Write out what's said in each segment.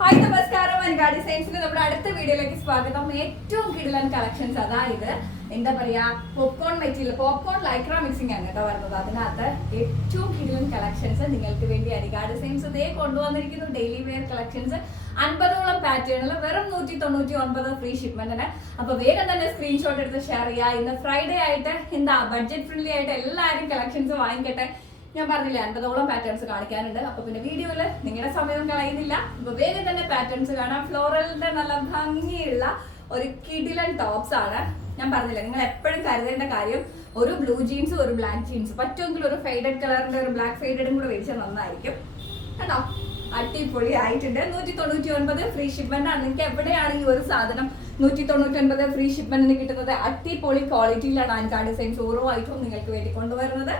Hi നമസ്കാരം. അൻകാ ഡിസൈൻസിന്റെ നമ്മുടെ അടുത്ത വീഡിയോയിലേക്ക് സ്വാഗതം. ഏറ്റവും കിടിലൻ കളക്ഷൻസ് അതായത് എന്താ പറയാ popcorn material popcorn lycra mixing ആണ് കേട്ടോ വരുന്നത്. അതിനകത്ത് ഏറ്റവും കിടിലൻ കളക്ഷൻസ് നിങ്ങൾക്ക് വേണ്ടി അരികാട് സയൻസ് ഇതേ കൊണ്ടുവന്നിരിക്കുന്നു. Daily wear collections. അൻപതോളം പാറ്റേണിൽ വെറും നൂറ്റി തൊണ്ണൂറ്റി ഒൻപത് ഫ്രീ ഷിപ്മെന്റിന് അപ്പൊ വേഗം തന്നെ സ്ക്രീൻഷോട്ട് എടുത്ത് ഷെയർ ചെയ്യുക. ഇന്ന് ഫ്രൈഡേ ആയിട്ട് എന്താ ബഡ്ജറ്റ് ഫ്രണ്ട്ലി ആയിട്ട് എല്ലാവരും കളക്ഷൻസ് വാങ്ങിക്കട്ടെ. ഞാൻ പറഞ്ഞില്ല അൻപതോളം പാറ്റേൺസ് കാണിക്കാനുണ്ട്. അപ്പൊ പിന്നെ വീഡിയോയിൽ നിങ്ങളുടെ സമയം കളയുന്നില്ല. അപ്പൊ വേഗം തന്നെ പാറ്റേൺസ് കാണാം. ഫ്ലോറലിന്റെ നല്ല ഭംഗിയുള്ള ഒരു കിടിലൻ ടോപ്സ് ആണ്. ഞാൻ പറഞ്ഞില്ല നിങ്ങൾ എപ്പോഴും കരുതേണ്ട കാര്യം ഒരു ബ്ലൂ ജീൻസ് ഒരു ബ്ലാക്ക് ജീൻസ് പറ്റുമെങ്കിൽ ഒരു ഫെയ്ഡഡ് കളറിന്റെ ഒരു ബ്ലാക്ക് ഫെയ്ഡഡും കൂടെ മേടിച്ചാൽ നന്നായിരിക്കും. കേട്ടോ അടിപൊളി ആയിട്ടുണ്ട് നൂറ്റി തൊണ്ണൂറ്റി ഒൻപത് ഫ്രീ ഷിപ്മെന്റ് ആണ്. നിങ്ങൾക്ക് എവിടെയാണ് ഈ ഒരു സാധനം നൂറ്റി തൊണ്ണൂറ്റി ഒൻപത് ഫ്രീ ഷിപ്മെന്റിന് കിട്ടുന്നത്? അടിപൊളി ക്വാളിറ്റിയിലാണ് ആൻകാർഡ് ഡിസൈൻസ് ഓരോ ഐറ്റവും നിങ്ങൾക്ക് വേണ്ടി കൊണ്ടുവരുന്നത്.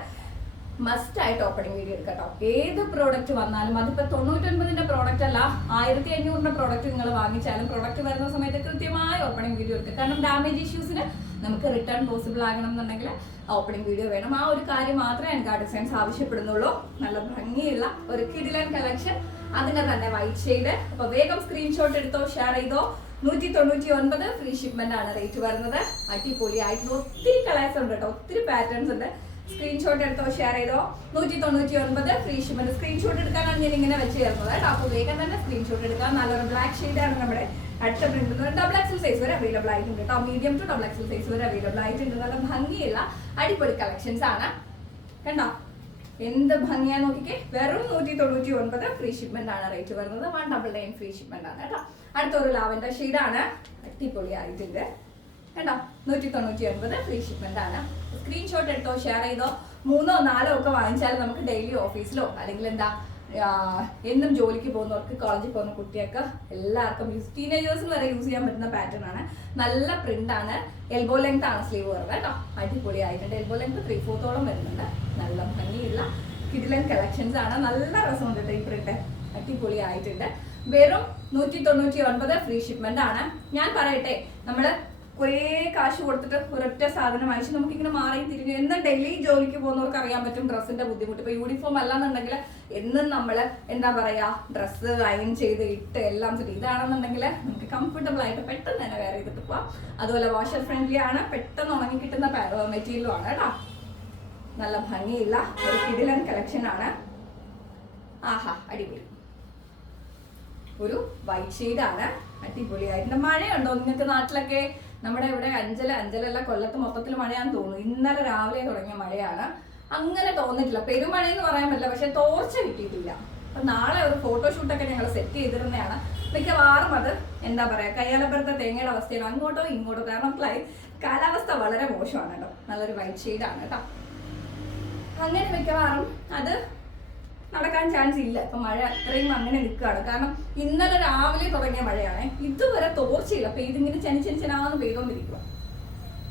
മസ്റ്റ് ആയിട്ട് ഓപ്പണിംഗ് വീഡിയോ എടുക്കട്ടോ. ഏത് പ്രോഡക്റ്റ് വന്നാലും അതിപ്പോ തൊണ്ണൂറ്റൊൻപതിന്റെ പ്രോഡക്റ്റ് അല്ല ആയിരത്തി അഞ്ഞൂറിന്റെ പ്രോഡക്റ്റ് നിങ്ങൾ വാങ്ങിച്ചാലും പ്രോഡക്റ്റ് വരുന്ന സമയത്ത് കൃത്യമായ ഓപ്പണിംഗ് വീഡിയോ എടുക്കുക. കാരണം ഡാമേജ് ഇഷ്യൂസിന് നമുക്ക് റിട്ടേൺ പോസിബിൾ ആകണം എന്നുണ്ടെങ്കിൽ ഓപ്പണിംഗ് വീഡിയോ വേണം. ആ ഒരു കാര്യം മാത്രമേ ആ ഡിസൈൻസ് ആവശ്യപ്പെടുന്നുള്ളൂ. നല്ല ഭംഗിയുള്ള ഒരു കിഡിലൻ കളക്ഷൻ അതിനെ തന്നെ വൈറ്റ് ഷെയ്ഡ് അപ്പൊ വേഗം സ്ക്രീൻഷോട്ട് എടുത്തോ ഷെയർ ചെയ്തോ. നൂറ്റി തൊണ്ണൂറ്റി ഒൻപത് ഫ്രീ ഷിപ്മെന്റ് ആണ് റേറ്റ് വരുന്നത്. അടിപൊളി ആയിട്ടുള്ള ഒത്തിരി കളേഴ്സ് ഉണ്ട് കേട്ടോ. ഒത്തിരി പാറ്റേൺസ് ഉണ്ട്. സ്ക്രീൻഷോട്ട് എടുത്തോ ഷെയർ ചെയ്തോ? നൂറ്റി തൊണ്ണൂറ്റി ഒൻപത് ഫ്രീ ഷിപ്മെന്റ് സ്ക്രീൻഷോട്ട് എടുക്കാനാണ് ഞാൻ ഇങ്ങനെ വെച്ച് തരുന്നത് കേട്ടോ. അപ്പോൾ വേഗം തന്നെ സ്ക്രീൻഷോട്ട് എടുക്കാം. നല്ലൊരു ബ്ലാക്ക് ഷെയ്ഡാണ് നമ്മുടെ അടുത്ത പ്രിന്റ് ഡബിൾ എക്സൽ സൈസ് വരെ അവൈലബിൾ ആയിട്ടുണ്ട് കേട്ടോ. Medium to double XL size വരെ അവൈലബിൾ ആയിട്ടുണ്ട്. നല്ല ഭംഗിയുള്ള അടിപൊളി കളക്ഷൻസ് ആണ്. കണ്ടോ? എന്ത് ഭംഗിയാ നോക്കിക്കേ. വെറും നൂറ്റി തൊണ്ണൂറ്റി ഒൻപത് ഫ്രീ ഷിപ്മെന്റ് ആണ് റേറ്റ് വരുന്നത്. One double nine free shipment ആണ് കേട്ടോ. അടുത്തൊരു ലാവൻഡർ ഷെയ്ഡാണ് അടിപൊളി ആയിട്ടുണ്ട് കേട്ടോ നൂറ്റി തൊണ്ണൂറ്റി ഒൻപത് ഫ്രീ ഷിപ്മെന്റ് ആണ്. സ്ക്രീൻഷോട്ട് എടുത്തോ ഷെയർ ചെയ്തോ. മൂന്നോ നാലോ ഒക്കെ വാങ്ങിച്ചാൽ നമുക്ക് ഡെയിലി ഓഫീസിലോ അല്ലെങ്കിൽ എന്താ എന്നും ജോലിക്ക് പോകുന്നവർക്ക് കോളേജിൽ പോകുന്ന കുട്ടികൾക്ക് എല്ലാവർക്കും യൂസ് ടീനേജേഴ്സിന് വരെ യൂസ് ചെയ്യാൻ പറ്റുന്ന പാറ്റേൺ ആണ്. നല്ല പ്രിന്റ് ആണ്. എൽബോ ലെങ്ത് ആണ് സ്ലീവ് വരുന്നത് കേട്ടോ. അടിപൊളി ആയിട്ടുണ്ട് എൽബോ ലെങ്ത് ത്രീ ഫോർത്തോളം വരുന്നുണ്ട്. നല്ല ഭംഗിയുള്ള കിഡിലൻ കളക്ഷൻസ് ആണ്. നല്ല രസമുണ്ട് ഈ പ്രിന്റ് അടിപൊളി ആയിട്ടുണ്ട് വെറും നൂറ്റി തൊണ്ണൂറ്റി ഒൻപത് ഫ്രീ ഷിപ്മെന്റ് ആണ്. ഞാൻ പറയട്ടെ നമ്മൾ കുറേ കാശ് കൊടുത്തിട്ട് ഒരൊറ്റ സാധനം അയച്ച് നമുക്ക് ഇങ്ങനെ മാറി തിരിഞ്ഞു. എന്ന് ഡെയിലി ജോലിക്ക് പോകുന്നവർക്ക് അറിയാൻ പറ്റും ഡ്രസ്സിന്റെ ബുദ്ധിമുട്ട്. ഇപ്പൊ യൂണിഫോം അല്ലാന്നുണ്ടെങ്കിൽ എന്നും നമ്മൾ എന്താ പറയാ ഡ്രസ്സ് അയൺ ചെയ്ത് ഇട്ട് എല്ലാം സെറ്റ് ഇതാണെന്നുണ്ടെങ്കിൽ നമുക്ക് കംഫർട്ടബിൾ ആയിട്ട് പെട്ടെന്ന് തന്നെ വേറെ ചെയ്തിട്ട് പോവാം. അതുപോലെ വാഷർ ഫ്രണ്ട്ലി ആണ്. പെട്ടെന്ന് ഉണങ്ങി കിട്ടുന്ന മെറ്റീരിയലും ആണ് കേട്ടോ. നല്ല ഭംഗിയുള്ള ഒരു കിടിലൻ കളക്ഷൻ ആണ്. ആഹാ അടിപൊളി. ഒരു വൈറ്റ് ഷെയ്ഡ് ആണ്. അടിപൊളിയായിട്ടുണ്ട് മഴയുണ്ടോ നിങ്ങൾക്ക് നാട്ടിലൊക്കെ? നമ്മുടെ ഇവിടെ അഞ്ചല അഞ്ചലല്ല കൊല്ലത്ത് മൊത്തത്തിൽ മഴയാന്ന് തോന്നുന്നു. ഇന്നലെ രാവിലെ തുടങ്ങിയ മഴയാണ്. അങ്ങനെ തോന്നിട്ടില്ല പെരുമഴ എന്ന് പറയാൻ പറ്റില്ല പക്ഷെ തോർച്ച കിട്ടിയിട്ടില്ല. അപ്പൊ നാളെ ഒരു ഫോട്ടോഷൂട്ടൊക്കെ ഞങ്ങൾ സെറ്റ് ചെയ്തിരുന്നതാണ്. മിക്കവാറും അത് എന്താ പറയാ കയ്യാലപ്പുറത്തെ തേങ്ങയുടെ അവസ്ഥയിൽ അങ്ങോട്ടോ ഇങ്ങോട്ടോ കാരണം ക്ലൈ- കാലാവസ്ഥ വളരെ മോശമാണ് കേട്ടോ. നല്ലൊരു വൈറ്റ് ഷെയ്ഡാണ് കേട്ടോ. അങ്ങനെ മിക്കവാറും അത് നടക്കാൻ ചാൻസ് ഇല്ല. ഇപ്പൊ മഴ അത്രയും അങ്ങനെ നിൽക്കുകയാണ്. കാരണം ഇന്നലെ രാവിലെ തുടങ്ങിയ മഴയാണ്. ഇതുവരെ തോർച്ചയില്ല. അപ്പൊ ഇതിങ്ങനെ ചെനി ചെനി ചെനാന്ന് പെയ്തോണ്ടിരിക്കുക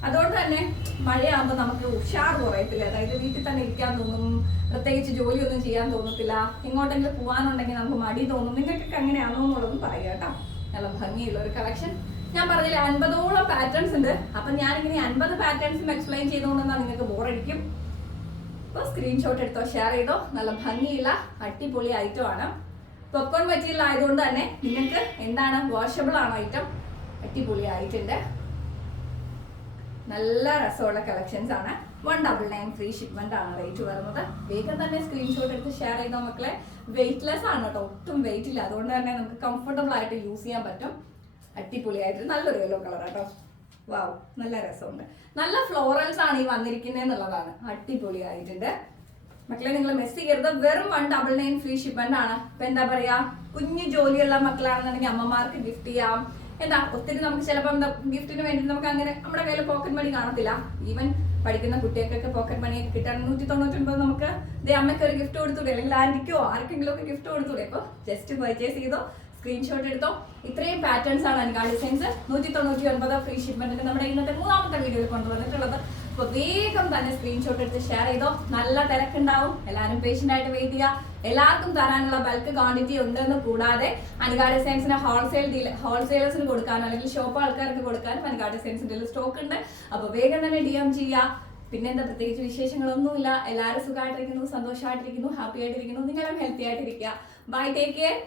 അതുകൊണ്ട് തന്നെ മഴയാകുമ്പോൾ നമുക്ക് ഉഷാർ കുറയത്തില്ല. അതായത് വീട്ടിൽ തന്നെ ഇരിക്കാൻ തോന്നും പ്രത്യേകിച്ച് ജോലിയൊന്നും ചെയ്യാൻ തോന്നത്തില്ല. എങ്ങോട്ടെങ്കിലും പോകാനുണ്ടെങ്കിൽ നമുക്ക് മടി തോന്നും. നിങ്ങൾക്കൊക്കെ അങ്ങനെയാണോ എന്നുള്ളതും പറയുക കേട്ടോ. നല്ല ഭംഗിയുള്ള ഒരു കളക്ഷൻ ഞാൻ പറഞ്ഞില്ല അൻപതോളം പാറ്റേൺസ് ഉണ്ട്. അപ്പൊ ഞാനിങ്ങനെ അൻപത് പാറ്റേൺസും എക്സ്പ്ലെയിൻ ചെയ്തുകൊണ്ടെന്നാൽ നിങ്ങൾക്ക് ബോറടിക്കും അപ്പോൾ സ്ക്രീൻഷോട്ട് എടുത്തോ ഷെയർ ചെയ്തോ. നല്ല ഭംഗിയുള്ള അടിപൊളി ഐറ്റം ആണ്. പോപ്കോൺ മെറ്റീരിയൽ ആയതുകൊണ്ട് തന്നെ നിങ്ങൾക്ക് എന്താണ് വാഷബിൾ ആണോ ഐറ്റം അടിപൊളി ആയിട്ടുണ്ട് നല്ല രസമുള്ള കളക്ഷൻസ് ആണ്. One double nine free shipment ആണ് റേറ്റ് വരുന്നത്. വേഗം തന്നെ സ്ക്രീൻഷോട്ട് എടുത്ത് ഷെയർ ചെയ്തോ മക്കളെ. വെയിറ്റ്ലെസ് ആണ് കേട്ടോ. ഒട്ടും വെയിറ്റ് ഇല്ല. അതുകൊണ്ട് തന്നെ നമുക്ക് കംഫർട്ടബിൾ ആയിട്ട് യൂസ് ചെയ്യാൻ പറ്റും. അടിപൊളിയായിട്ട് നല്ലൊരു യെല്ലോ കളർ കേട്ടോ. വാവ് നല്ല രസമുണ്ട്. നല്ല ഫ്ലോറൽസ് ആണ് ഈ വന്നിരിക്കുന്നത് എന്നുള്ളതാണ് അടിപൊളിയായിട്ടുണ്ട്. മക്കളെ നിങ്ങൾ മിസ് ചെയ്യരുത്. വെറും one double nine free shipment ആണ്. ഇപ്പൊ എന്താ പറയാ? കുഞ്ഞു ജോലിയുള്ള മക്കളാണെന്നുണ്ടെങ്കിൽ അമ്മമാർക്ക് ഗിഫ്റ്റ് ചെയ്യാം. എന്താ ഒത്തിരി നമുക്ക് ചിലപ്പോൾ എന്താ ഗിഫ്റ്റിന് വേണ്ടി നമുക്ക് അങ്ങനെ നമ്മുടെ കയ്യിൽ പോക്കറ്റ് മണി കാണത്തില്ല. ഈവൻ പഠിക്കുന്ന കുട്ടികൾക്കൊക്കെ പോക്കറ്റ് മണി കിട്ടാൻ നൂറ്റി തൊണ്ണൂറ്റൊൻപത് നമുക്ക് ദേ അമ്മയ്ക്ക് ഒരു ഗിഫ്റ്റ് കൊടുത്തൂടെ? അല്ലെങ്കിൽ ആന്റിക്കോ ആർക്കെങ്കിലും ഒക്കെ ഗിഫ്റ്റ് കൊടുത്തൂടെ? അപ്പൊ ജസ്റ്റ് പർച്ചേസ് ചെയ്തോ? സ്ക്രീൻഷോട്ട് എടുത്തോ. ഇത്രയും പാറ്റേൺസ് ആണ് എനിക്ക് ഡിസൈൻസ് നൂറ്റി തൊണ്ണൂറ്റി ഒൻപത് ഫ്രീ ഷിപ്മെന്റിന് നമ്മുടെ ഇന്നത്തെ മൂന്നാമത്തെ വീഡിയോയിൽ കൊണ്ടുവന്നിട്ടുള്ളത്. അപ്പൊ വേഗം തന്നെ സ്ക്രീൻഷോട്ട് എടുത്ത് ഷെയർ ചെയ്തോ. നല്ല തിരക്കുണ്ടാവും. എല്ലാവരും പേഷ്യന്റ് ആയിട്ട് വെയിറ്റ് ചെയ്യുക. എല്ലാവർക്കും തരാനുള്ള ബൾക്ക് ക്വാണ്ടിറ്റി ഉണ്ടെന്ന് കൂടാതെ അനികാ ഡിസൈൻസിന് ഹോൾസെയിൽ ഡീൽ ഹോൾസെയിലേഴ്സിന് കൊടുക്കാനും അല്ലെങ്കിൽ ഷോപ്പ് ആൾക്കാർക്ക് കൊടുക്കാനും അനികാ ഡിസൈൻസിന്റെ സ്റ്റോക്ക് ഉണ്ട്. അപ്പൊ വേഗം തന്നെ ഡി എം ചെയ്യുക. പിന്നെന്താ പ്രത്യേകിച്ച് വിശേഷങ്ങളൊന്നുമില്ല. എല്ലാവരും സുഖമായിട്ടിരിക്കുന്നു സന്തോഷമായിട്ടിരിക്കുന്നു ഹാപ്പി ആയിട്ടിരിക്കുന്നു. നിങ്ങളും ഹെൽത്തി ആയിട്ടിരിക്കുക. Bye take care